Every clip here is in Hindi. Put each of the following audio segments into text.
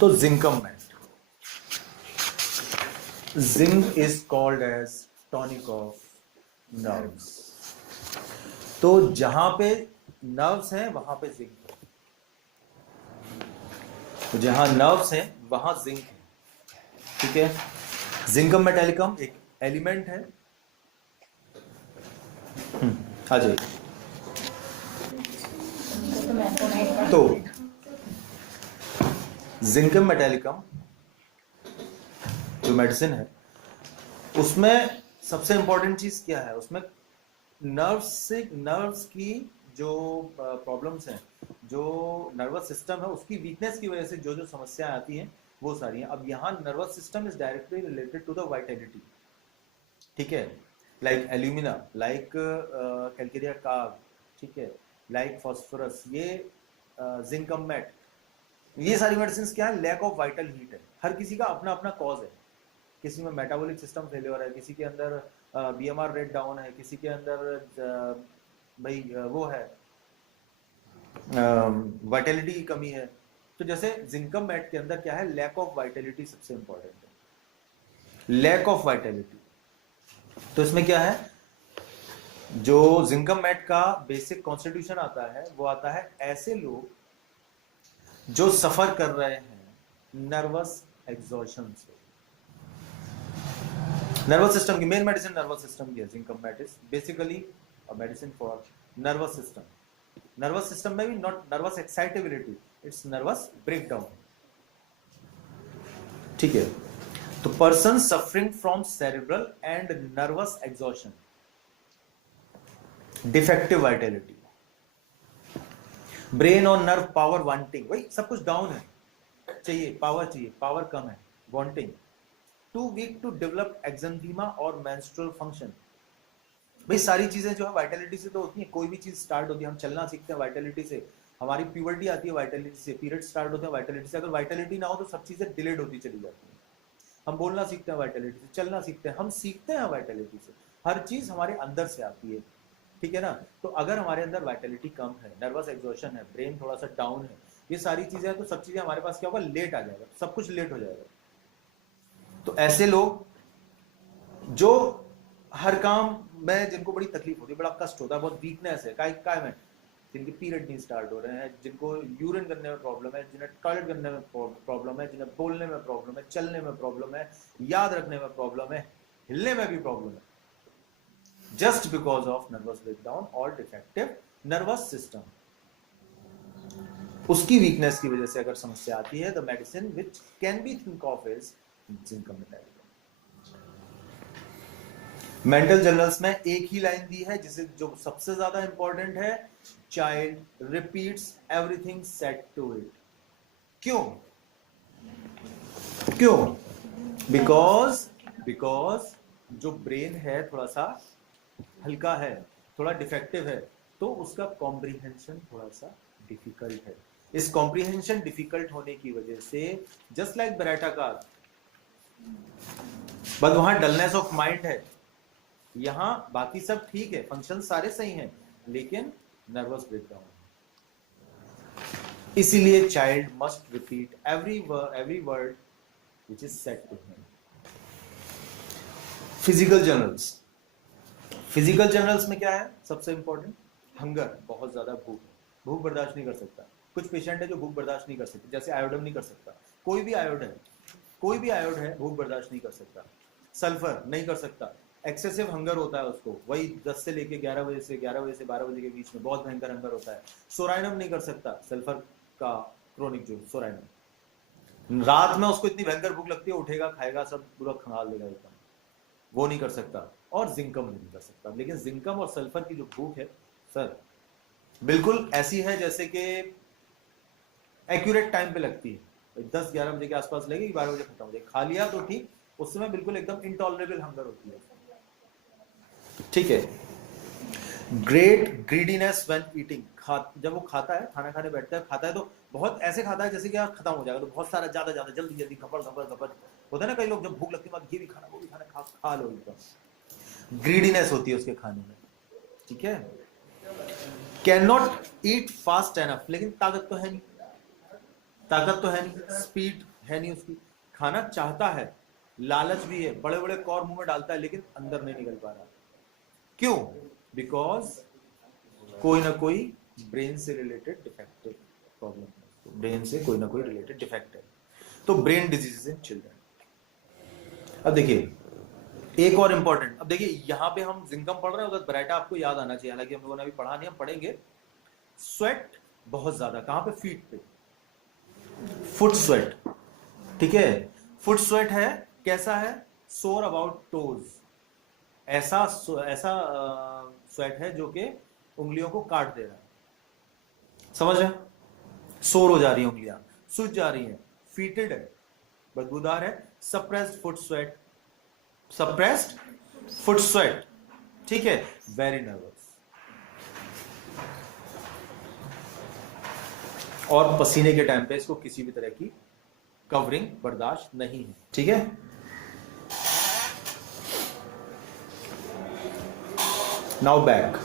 तो zincum met, zinc is called as tonic of nerves. तो जहां पे नर्व्स हैं वहां पे जिंक है, तो जहां नर्व्स हैं वहां जिंक है, ठीक है। जिंकम मेटालिकम एक एलिमेंट है। आ जाइए। तो जिंकम मेटालिकम जो मेडिसिन है उसमें सबसे इंपॉर्टेंट चीज क्या है, उसमें नर्व्स की जो प्रॉब्लम्स हैं, जो नर्वस सिस्टम है उसकी वीकनेस की वजह से जो जो समस्याएं आती हैं वो सारी हैं। अब यहाँ nervous system is directly related to the vitality, ठीक है। Like alumina, like calcarea carb, ठीक है, लाइक फॉस्फोरस, ये जिंकम मेट, ये सारी मेडिसिन क्या है, लैक ऑफ वाइटल हीट है। हर किसी का अपना अपना कॉज है, किसी में मेटाबॉलिक सिस्टम फेलियर है, किसी के अंदर बीएमआर रेट डाउन है, किसी के अंदर भाई वो है वाइटलिटी की कमी है। तो जैसे जिंकम मेट के अंदर क्या है, लैक ऑफ वाइटलिटी सबसे इंपॉर्टेंट है, लैक ऑफ वाइटलिटी। तो इसमें क्या है, जो जिंकम मेट का बेसिक कॉन्स्टिट्यूशन आता है वो आता है ऐसे लोग जो सफर कर रहे हैं नर्वस एग्जॉशन से। नर्वस सिस्टम की मेन मेडिसिन नर्वस सिस्टम की है zincum met is basically a medicine for nervous system. Nervous system में भी not nervous excitability, it's nervous breakdown, ठीक है। तो person suffering from cerebral and nervous exhaustion, defective vitality, brain और नर्व पावर वांटिंग, वही सब कुछ डाउन है, चाहिए पावर कम है, wanting, too weak to develop exanthema और मेंस्ट्रुअल फंक्शन। भाई सारी चीजें जो है वाइटलिटी से तो होती है, कोई भी चीज स्टार्ट होती है, हम चलना सीखते हैं वाइटलिटी से, हमारी प्यूबर्टी आती है वाइटलिटी से, पीरियड स्टार्ट होते हैं वाइटलिटी से। अगर वाइटलिटी ना हो तो सब चीजें डिलेड होती चली जाती है। हम बोलना सीखते हैं वाइटलिटी से, चलना सीखते हैं, हम सीखते हैं वाइटलिटी से, हर चीज हमारे अंदर से आती है, ठीक है ना। तो अगर हमारे अंदर वाइटलिटी कम है, नर्वस एग्जॉशन है, ब्रेन थोड़ा सा डाउन है, ये सारी चीजें हैं, तो सब चीजें हमारे पास क्या होगा, लेट आ जाएगा, सब कुछ लेट हो जाएगा। तो ऐसे लोग जो हर काम में जिनको बड़ी तकलीफ होती है, बड़ा कष्ट होता है, बहुत वीकनेस है काय में, जिनके पीरियड नहीं स्टार्ट हो रहे हैं, जिनको यूरिन करने में प्रॉब्लम है, जिन्हें टॉयलेट करने में प्रॉब्लम है, जिन्हें बोलने में प्रॉब्लम है, चलने में प्रॉब्लम है, याद रखने में प्रॉब्लम है, हिलने में भी प्रॉब्लम है, just because of nervous breakdown और डिफेक्टिव नर्वस सिस्टम, उसकी वीकनेस की वजह से अगर समस्या आती है, the medicine which can be think of is जिंकम metallicum. Mental journals में एक ही लाइन दी है जिसे जो सबसे ज्यादा इंपॉर्टेंट है, child repeats everything said to it. क्यों क्यों? बिकॉज जो ब्रेन है थोड़ा सा हल्का है, थोड़ा डिफेक्टिव है, तो उसका कॉम्प्रिहेंशन थोड़ा सा डिफिकल्ट है। इस कॉम्प्रिहेंशन डिफिकल्ट होने की वजह से जस्ट लाइक बरेटा का, बस वहां डलनेस ऑफ माइंड है, यहां बाकी सब ठीक है, फंक्शन सारे सही हैं, लेकिन नर्वस ब्रेकडाउन। इसीलिए child must repeat every word which is said to him. Physical generals में क्या है सबसे इंपॉर्टेंट, हंगर, बहुत ज्यादा भूख बर्दाश्त नहीं कर सकता। कुछ पेशेंट है जो भूख बर्दाश्त नहीं कर सकते, जैसे आयोडम नहीं कर सकता, कोई भी आयोड है भूख बर्दाश्त नहीं कर सकता। सल्फर नहीं कर सकता, एक्सेसिव हंगर होता है उसको, वही 10 से लेके 11 बजे से 12 बजे के बीच में बहुत भयंकर हंगर होता है। सोराइनम नहीं कर सकता, सल्फर का क्रोनिक जो सोराइनम, रात में उसको इतनी भयंकर भूख लगती है, उठेगा खाएगा सब पूरा खंगाल देगा एकदम, वो नहीं कर सकता। और जिंकम नहीं कर सकता। लेकिन जिंकम और सल्फर की जो भूख है सर बिल्कुल ऐसी है जैसे कि एक्यूरेट टाइम पे लगती है, 10-11 बजे के आसपास लगेगी, 12 बजे खत्म हो जाएगी, खा लिया तो ठीक, उस समय बिल्कुल एकदम इंटॉलरेबल हंगर होती है, ठीक है। ग्रेट ग्रीडीनेस व्हेन ईटिंग, जब वो खाता है, खाना खाने बैठता है, खाता है तो बहुत ऐसे खाता है जैसे कि खत्म हो जाएगा, तो बहुत सारा ज्यादा जल्दी खपड़ होता है ना, कई लोग जब भूख लगती है ये भी खाना वो भी खाना, खा लो एकदम, ग्रीडीनेस होती है उसके खाने में, ठीक है। Can not eat fast enough, लेकिन ताकत तो है नहीं, ताकत तो है नहीं, स्पीड है नहीं उसकी, खाना चाहता है, लालच भी है, बड़े बड़े कौर मुंह में डालता है, लेकिन अंदर नहीं निकल पा रहा। क्यों? बिकॉज कोई ना कोई ब्रेन से रिलेटेड डिफेक्ट प्रॉब्लम, ब्रेन से कोई ना कोई रिलेटेड डिफेक्ट है। तो ब्रेन डिजीजेस इन चिल्ड्रन। अब देखिए एक और इंपॉर्टेंट, अब देखिए यहाँ पे हम जिंकम पढ़ रहे हैं, उधर ब्राइटा आपको याद आना चाहिए, हालांकि हम लोगों ने अभी पढ़ा नहीं, हम पढ़ेंगे। स्वेट बहुत ज्यादा कहाँ पे? फीट पे, फुट स्वेट, ठीक है। फुट स्वेट है, कैसा है? सोर अबाउट टोज, ऐसा स्वेट है जो कि उंगलियों को काट दे रहा है, समझ रहे? सोर हो जा रही है उंगलियां, सूज जा रही हैं, फीटेड है, बदबूदार है, suppressed foot sweat, suppressed foot sweat, ठीक है, वेरी नर्वस, और पसीने के टाइम पे इसको किसी भी तरह की कवरिंग बर्दाश्त नहीं है, ठीक है। Now back,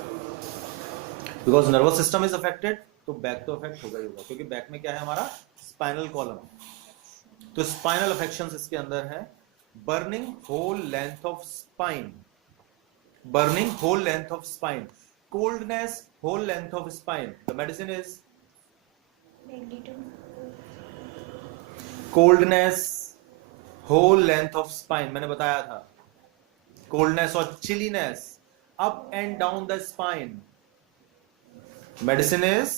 because nervous system is affected, तो बैक तो अफेक्ट होगा ही होगा, क्योंकि बैक में क्या है हमारा? Spinal column. तो स्पाइनल अफेक्शंस इसके अंदर है। Burning whole length of spine, burning whole length of spine, coldness whole length of spine, the medicine is coldness whole length of spine, मैंने बताया था। कोल्डनेस और chilliness up and down the spine, medicine is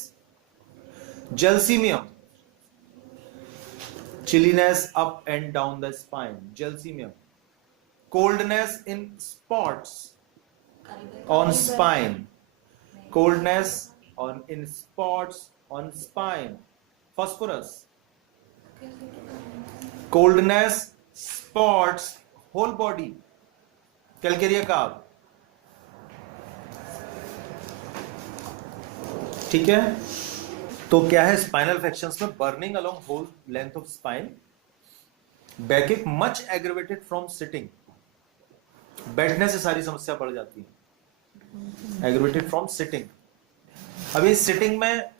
gelsemium, chilliness up and down the spine, gelsemium. Coldness in spots on spine, coldness in spots on spine. Phosphorus, coldness, spots, whole body. Calcarea carb, ठीक है। तो क्या है स्पाइनल इन्फेक्शंस में? Burning along whole length of spine, backache much aggravated from sitting, बैठने से सारी समस्या बढ़ जाती है, एग्रेवेटेड फ्रॉम सिटिंग। अभी सिटिंग में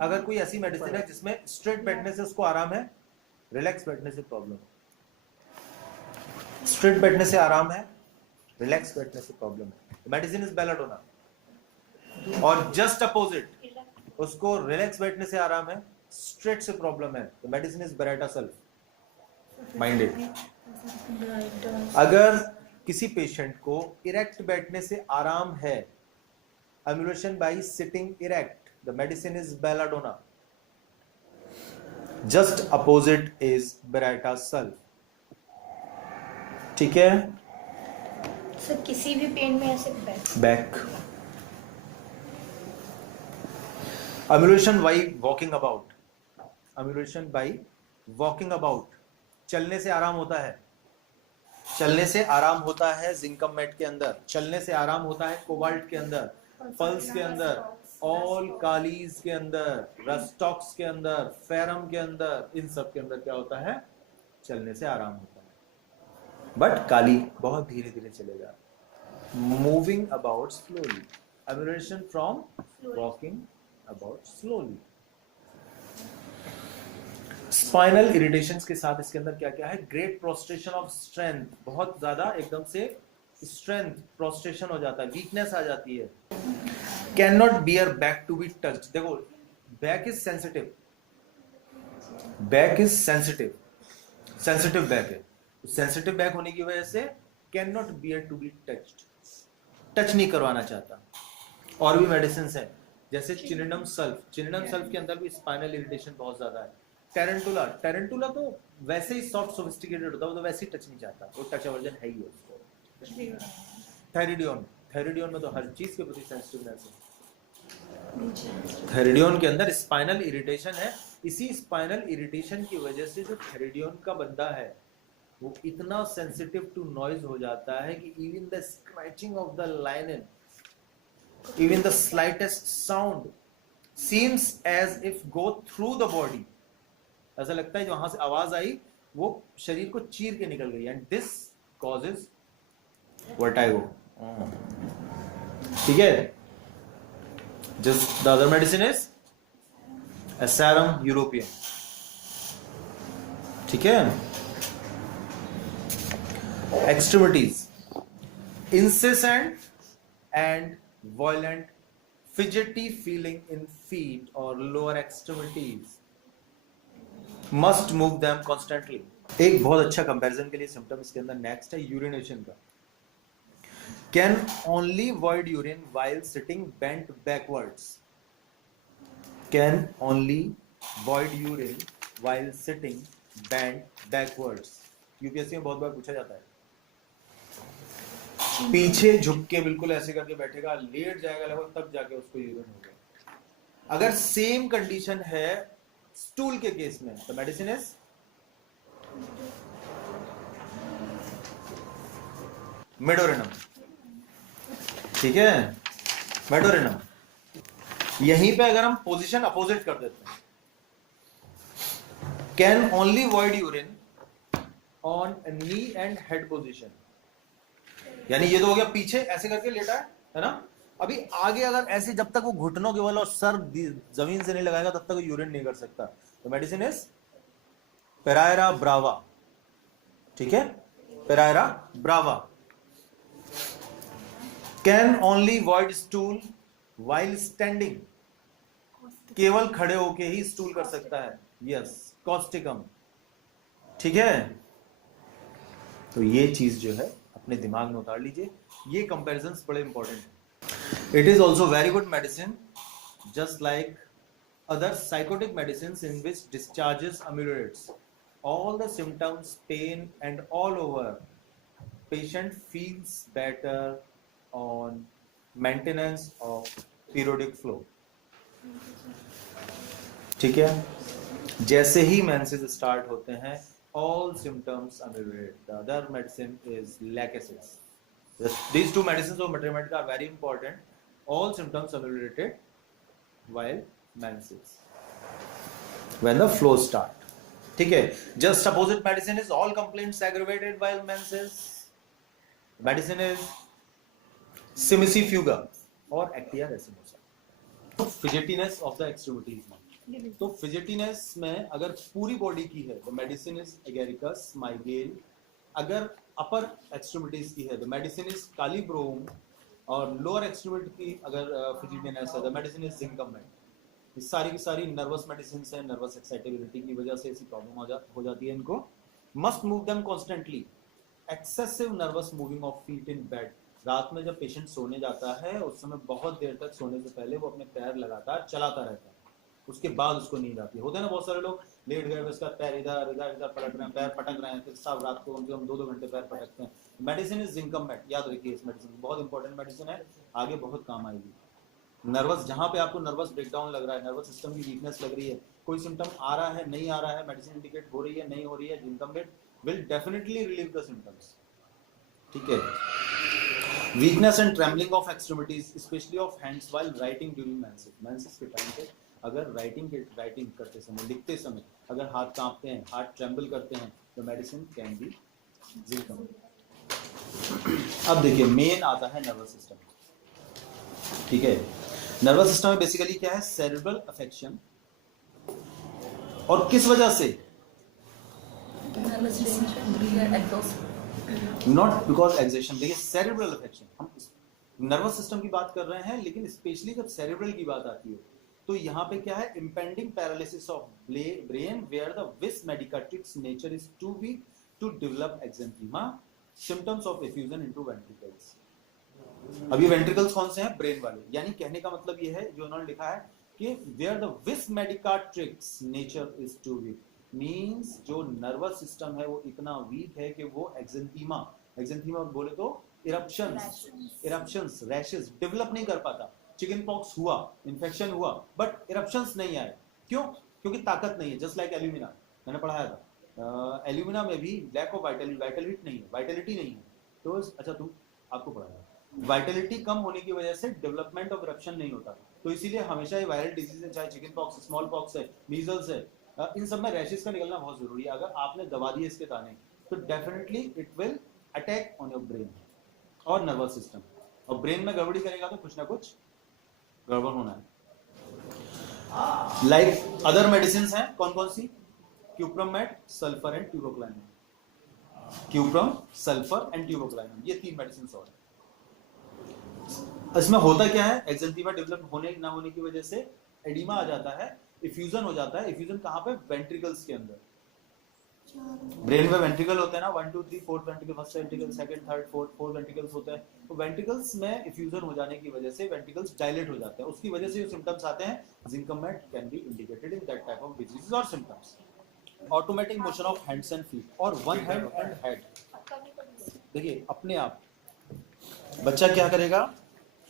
अगर कोई ऐसी मेडिसिन है जिसमें स्ट्रेट बैठने से उसको आराम है, रिलैक्स बैठने से प्रॉब्लम, स्ट्रेट बैठने से आराम है, रिलैक्स बैठने से प्रॉब्लम है, मेडिसिन इज बेलाडोना। और जस्ट अपोजिट, उसको रिलैक्स बैठने से आराम है, स्ट्रेट से प्रॉब्लम है, तो medicine is Beretta self minded. अगर किसी पेशेंट को इरेक्ट बैठने से आराम है, emulation bye sitting erect, the medicine is belladonna. Just opposite is Beretta self, ठीक है। सर किसी भी पेन में ऐसे back, Ambulation by walking about, ambulation by walking about, चलने से आराम होता है, चलने से आराम होता है जिंकम मेट के अंदर, चलने से आराम होता है कोबाल्ट के अंदर, पल्स के अंदर, ऑल कालीज के अंदर, रस्टॉक्स के अंदर, फेरम के अंदर, इन सब के अंदर क्या होता है? चलने से आराम होता है। बट काली बहुत धीरे धीरे चलेगा, moving about slowly, emulation from walking about slowly। Spinal irritations के साथ इसके अंदर क्या क्या है? ग्रेट प्रोस्ट्रेशन ऑफ स्ट्रेंथ, बहुत ज्यादा एकदम से स्ट्रेंथ प्रोस्ट्रेशन हो जाता है, वीकनेस आ जाती है। Can not bear back to be touched, देखो back is sensitive, back is sensitive, sensitive back है, सेंसिटिव बैक होने की वजह से can not bear to be touched, touch नहीं करवाना चाहता। और भी मेडिसिन है जैसे चिनिडम सल्फ, चिनिडम सल्फ के अंदर भी स्पाइनल इरिटेशन बहुत ज्यादा है। टेरेंटुला, टेरेंटुला तो वैसे ही सॉफ्ट सोफिस्टिकेटेड होता है, वो तो वैसे ही टच नहीं चाहता, वो टच अवर्जन है ही उसको। थेरिडियन, थेरिडियन में तो हर चीज के प्रति सेंसिटिवनेस है। थेरिडियन के अंदर स्पाइनल इरिटेशन है, इसी स्पाइनल इरिटेशन की वजह से जो थेरिडियन का बंदा है वो इतना सेंसिटिव टू नॉइज हो जाता है कि even the scratching of the linen, even the slightest sound seems as if go through the body, ऐसा लगता है जो वहां से आवाज आई वो शरीर को चीर के निकल गई, and this causes vertigo, ठीक है। just the other medicine is Asarum europaeum, ठीक है। Extremities, incessant and violent fidgety feeling in feet or lower extremities, must move them constantly. एक बहुत अच्छा कंपैरिजन के लिए सिम्टम इसके अंदर नेक्स्ट है यूरिनेशन का। Can only void urine while sitting bent backwards, can only void urine while sitting bent backwards। UPSC में बहुत बार पूछा जाता है, पीछे झुक के बिल्कुल ऐसे करके बैठेगा, लेट जाएगा लगभग, तब जाके उसको यूरिन होगा। अगर सेम कंडीशन है स्टूल के केस में तो मेडिसिन इज मेडोरिनम, ठीक है, मेडोरिनम। यहीं पे अगर हम पोजीशन अपोजिट कर देते हैं, can only void urine on knee and head position, यानी ये तो हो गया पीछे ऐसे करके लेटा है ना। अभी आगे अगर ऐसे जब तक वो घुटनों के बल और सर जमीन से नहीं लगाएगा तब तक वो यूरिन नहीं कर सकता। तो मेडिसिन इज पेरायरा ब्रावा, ठीक है, pareira brava. Can only void stool while standing, केवल खड़े होके ही स्टूल कर सकता है, यस, कॉस्टिकम, ठीक है। तो ये चीज जो है अपने दिमाग में उतार लीजिए, ये कंपैरिजंस बड़े इंपॉर्टेंट है। It is also very good medicine just like other psychotic medicine in which discharges ameliorates all the symptoms, pain and all over, patient feels better on maintenance of periodic flow, ठीक है। जैसे ही मेंसेस स्टार्ट होते हैं all symptoms ameliorate. The other medicine is lachesis. These two medicines of Metromed are very important. All symptoms ameliorated while menses, when the flow start. ठीक है। Just opposite medicine is all complaints aggravated while menses. Medicine is simicifuga or actia racemosa. Fidgetiness of the extremities. तो फिजिटिनेस में अगर पूरी बॉडी की है तो मेडिसिन इज एगेरिकस माइगेल, अगर अपर एक्सट्रीमिटीज की है तो मेडिसिन इज कालीब्रोम, और लोअर एक्सट्रीमिटी की अगर फिजिटिनेस है तो मेडिसिन इज जिंकमेंट। ये सारी की सारी नर्वस मेडिसिन है, नर्वस एक्साइटेबिलिटी की वजह से ऐसी प्रॉब्लम हो जाती है इनको। Must move them constantly, excessive nervous moving of feet in bed, रात में जब पेशेंट सोने जाता है उस समय बहुत देर तक सोने से पहले वो अपने पैर लगातार चलाता रहता है, उसके बाद उसको नींद आती है। होता है ना, बहुत सारे लोग लेट गए, उसका पैर इधर इधर इधर पलट रहे हैं, पैर पटक रहे हैं, फिर सब रात को कम से कम 2-2 घंटे पैर पटकते हैं। मेडिसिन इज जिंकमेट, याद रखिए इस मेडिसिन बहुत इंपॉर्टेंट मेडिसिन है, आगे बहुत काम आएगी। नर्वस, जहां पे आपको नर्वस ब्रेकडाउन लग रहा है, नर्वस सिस्टम की वीकनेस लग रही है, कोई सिम्टम आ रहा है नहीं आ रहा है, मेडिसिन इंडिकेट हो रही है नहीं हो रही है, zincum met will definitely relieve the symptoms, ठीक है। Weakness and trembling of extremities specially of hands while writing during menses, menses के टाइम पे अगर राइटिंग करते समय, लिखते समय अगर हाथ कांपते हैं, हाथ ट्रेम्बल करते हैं, तो मेडिसिन कैन बी जिंकमेट। अब देखिए मेन आता है नर्वस सिस्टम, ठीक है। नर्वस सिस्टम में बेसिकली क्या है, सेरेब्रल अफेक्शन, और किस वजह से, नॉट बिकॉज एक्सेशन। देखिए सेरेब्रल अफेक्शन, हम नर्वस सिस्टम की बात कर रहे हैं, लेकिन स्पेशली जब सेरेब्रल की बात आती है तो यहाँ पे क्या है, impending paralysis of brain where the vis medicatrix nature is too weak to develop exanthema, symptoms of effusion into ventricles। अब ये ventricles कौन से हैं, ब्रेन वाले। यानी कहने का मतलब ये है जो उन्होंने लिखा है कि where the vis medicatrix nature is too weak, means जो नर्वस सिस्टम है वो इतना वीक है कि वो एक्जेंथीमा बोले तो इरप्शंस, रैशेस डेवलप नहीं कर पाता। चिकन पॉक्स हुआ, इन्फेक्शन हुआ, बट इरप्शंस नहीं आए, क्यों? क्योंकि ताकत नहीं है। जस्ट लाइक एल्यूमिना, मैंने पढ़ाया था, एल्यूमिना में भी लैक ऑफ वाइटलिटी नहीं है, वाइटलिटी नहीं है। तो अच्छा तुम आपको पढ़ाया, वाइटलिटी कम होने की वजह से डेवलपमेंट ऑफ इरप्शन नहीं होता। तो इसीलिए हमेशा ये वायरल डिजीज है, चाहे चिकन पॉक्स, स्मॉल पॉक्स है, मीजल्स है, इन सब में रैशेस का निकलना बहुत जरूरी है। अगर आपने दबा दिए इसके ताने तो definitely it will attack on your brain और नर्वस सिस्टम, और ब्रेन में गड़बड़ी करेगा तो कुछ ना कुछ गड़बड़ होना है। लाइक अदर मेडिसिन हैं कौन कौन सी, cuprum met, sulphur and tuberculinum. Cuprum, sulphur and tuberculinum, ये 3 मेडिसिन और है। इसमें होता क्या है, एक्जेंथीमा डेवलप होने ना होने की वजह से एडिमा आ जाता है, इफ्यूजन हो जाता है। इफ्यूजन कहाँ पे, वेंट्रिकल्स के अंदर। ब्रेन में वेंट्रिकल होते हैं ना, 1 2 3 4 ventricle, first ventricle, second, third, fourth, 4 ventricles होते हैं। तो वेंट्रिकल्स में इफ्यूजन हो जाने की वजह से वेंट्रिकल्स डायलेट हो जाते हैं, उसकी वजह से जो सिम्टम्स आते हैं, zincum met can be indicated in that type of diseases और symptoms. Automatic motion of hands and feet और वन हैंड एंड हेड। देखिए अपने आप बच्चा क्या करेगा,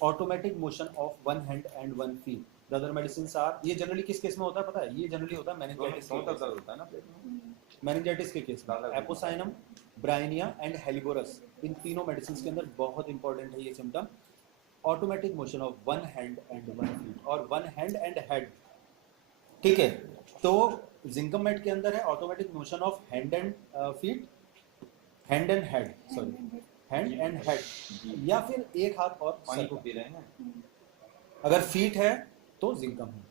automatic motion of one hand and one feet. The other medicines are, ये जनरली किस केस में होता है पता है, ये जनरली होता है मेनिंजाइटिस के केस होता है ना, मेनिंजाइटिस के केस में। एपोसाइनम, ब्रायनिया एंड हेलिगोरस, इन तीनों मेडिसिन्स के अंदर बहुत इंपॉर्टेंट है ये symptom, automatic motion of one hand and one feet और वन हैंड एंड हेड। ठीक है, तो जिंकमेट के अंदर है automatic motion of hand and feet, hand and head, sorry hand and head, या फिर एक हाथ और पानी को सर। पी रहे हैं। अगर फीट है तो जिंकम है,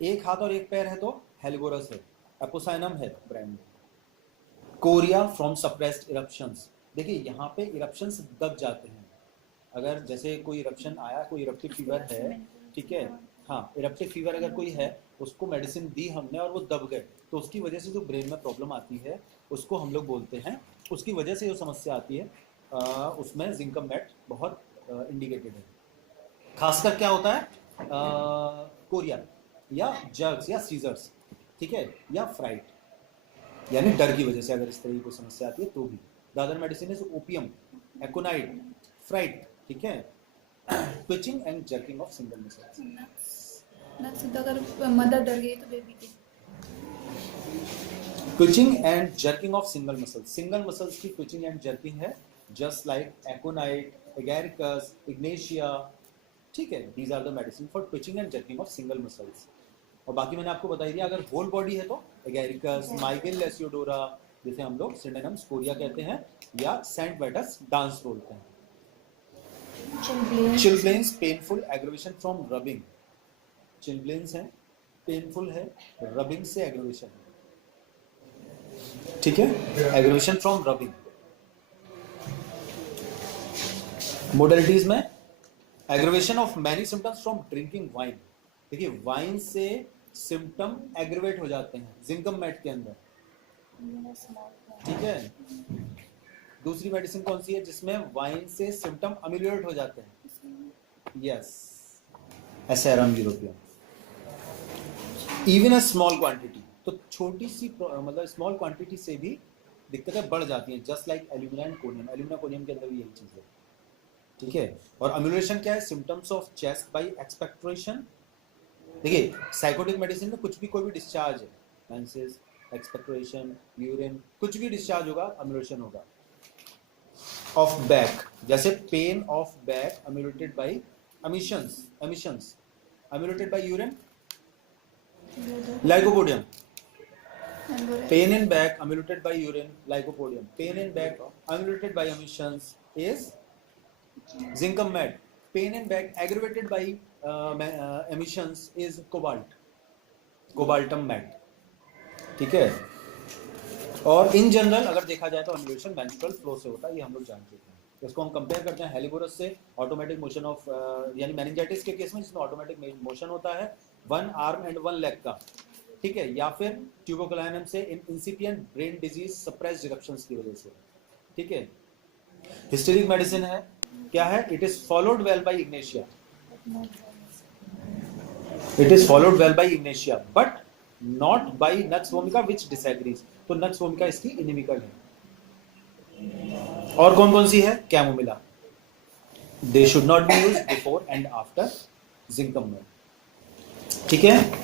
एक हाथ और एक पैर है तो हेलिगोरस है, एपोसाइनम है Bryonia. Korea from suppressed eruptions, देखिए यहाँ पे इरप्शंस दब जाते हैं। अगर जैसे कोई इरप्शन आया, कोई इरप्टिव फीवर है, ठीक है, हाँ इरप्टिव फीवर अगर कोई है, उसको मेडिसिन दी हमने और वो दब गए, तो उसकी वजह से जो ब्रेन में प्रॉब्लम आती है उसको हम लोग बोलते हैं, उसकी वजह से जो समस्या आती है उसमें जिंकमेट बहुत इंडिकेटेड है। खासकर क्या होता है, कोरिया या जर्ग्स या सीजर्स, ठीक है, या फ्राइट, यानी डर की वजह से अगर इस तरह की कोई समस्या आती है तो भी। The other medicine is opium, aconite, fright, ठीक है, twitching and jerking of single muscles. Nux तो अगर मदर डर गई तो बेबी की twitching and jerking of single muscles, single muscles की ट्विचिंग एंड जर्किंग है, just like aconite, agaricus, ignatia, ठीक है, these are the medicine for twitching and jerking of single muscles. और बाकी मैंने आपको बता दिया, अगर होल बॉडी है तो एगैरिकस, माइगेल लेसियोडोरा, जिसे हम लोग सिंडेनम स्कोरिया कहते हैं, या सेंट वाइटस डांस बोलते हैं। चिल्ब्लेन्स, पेनफुल एग्रेवेशन फ्रॉम रबिंग, चिल्ब्लेन्स है, पेनफुल है, रबिंग से एग्रेवेशन, ठीक है, एग्रेवेशन फ्रॉम रबिंग। मोडेलिटीज में aggravation of many symptoms from drinking wine, देखिए वाइन से सिम्टम एग्रेवेट हो जाते हैं जिंकमेट के अंदर, ठीक है। दूसरी मेडिसिन कौन सी है जिसमें वाइन से सिम्टम अमिलियोरेट हो जाते हैं, yes, asarum europaeum. Even a small quantity, तो छोटी सी मतलब स्मॉल क्वांटिटी से भी दिक्कतें बढ़ जाती हैं, just like alumina and conium, alumina conium के अंदर भी यही चीज है, ठीक है। और अम्यूलेशन क्या है, symptoms of chest by expectoration. देखिए साइकोटिक मेडिसिन में कुछ भी, कोई भी डिस्चार्ज है, मेंसेस, एक्सपेक्टोरेशन, यूरिन, कुछ भी डिस्चार्ज होगा, अम्यूलेशन होगा। ऑफ बैक, जैसे pain of back ameliorated by emissions, ameliorated by urine, lycopodium. Pain in back ameliorated by urine, lycopodium. Pain in back ameliorated by emissions is zincum met. Pain in back aggravated by emissions is cobaltum met, ठीक है। और इन जनरल अगर देखा जाए तो अम्यूलेशन मेंस्ट्रुअल फ्लो से होता है, ये हम लोग जान चुके हैं। इसको हम कंपेयर करते हैं हेलिगोरस से, ऑटोमेटिक मोशन ऑफ, यानी मेनिंजाइटिस के केस में जिसमें ऑटोमेटिक मोशन होता है one arm and one leg का, ठीक है, या फिर ट्यूबोक्लाइनम से इंसिपिएंट ब्रेन डिजीज सप्रेस्ड इरप्शंस की वजह से, ठीक है। हिस्टेरिक मेडिसिन है, क्या है, it is followed well by ignatia, it is followed well by ignatia but not by nux vomica which disagrees, तो नक्स वोमिका इसकी इनिमिकल है। और कौन कौन सी है, chamomilla, they should not be used before and after zincum met, ठीक है।